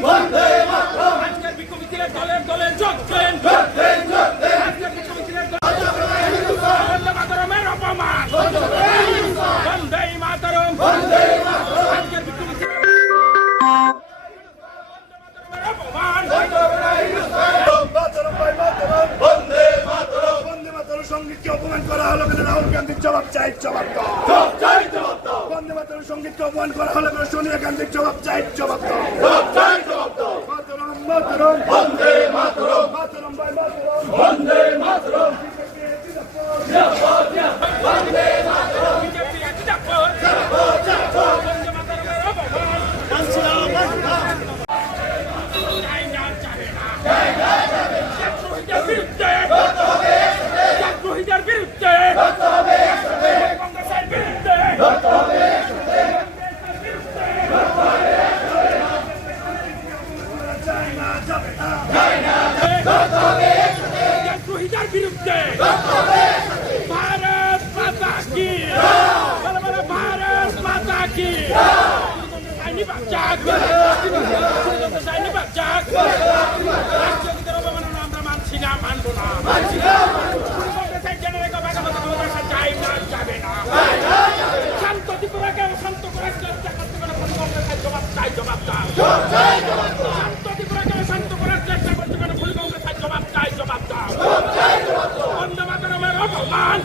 আজকের বিক্ষোভ মিছিলে দলে দলে যোগ দেন। আজকের বিক্ষোভ মিছিলে বন্দে মাতরমের অপমান, বন্দে মাতরম। আজকের বিক্ষোভ মিছিলে অপমান, সঙ্গীতকে অপমান করা হলো কেন? রাহুল গান্ধীর জবাব চাই, জবাব দাও। বন্দে মাতরম সঙ্গীতকে অপমান করা হলো কেন? সোনিয়া গান্ধীর জবাব চাই, জবাব দাও। মাতরম মাতরম বন্দে মাতরম, মাতরম ভাই মাতরম বন্দে মাতরম, বন্দে মাতরম। বিজেপি জিন্দাবাদ, বন্দে মাতরমের অপমান। চাইনা যাবে না, জাতীয়তার বিরুদ্ধে, জাতীয়তার বিরুদ্ধে, কংগ্রেসের বিরুদ্ধে, জাতীয়তার বিরুদ্ধে। भारत माता की, भारत माता की। সাইনি বাচ্চাক, সাইনি বাচ্চাক। রাষ্ট্রপতির অবমাননা আমরা মানছি না, মানবো না। কংগ্রেসের জেনারেল বাগাবাদ ক্ষমতা চাই না, যাবে না। শান্ত ত্রিপুরাকে শান্ত করার চেষ্টা করতে গেলে কংগ্রেসের জবাব চাই, জবাব দাও। শান্ত ত্রিপুরাকে শান্ত করার চেষ্টা করতে গেলে কংগ্রেসের জবাব চাই, জবাব দাও। বন্দে মাতরমের অপমান,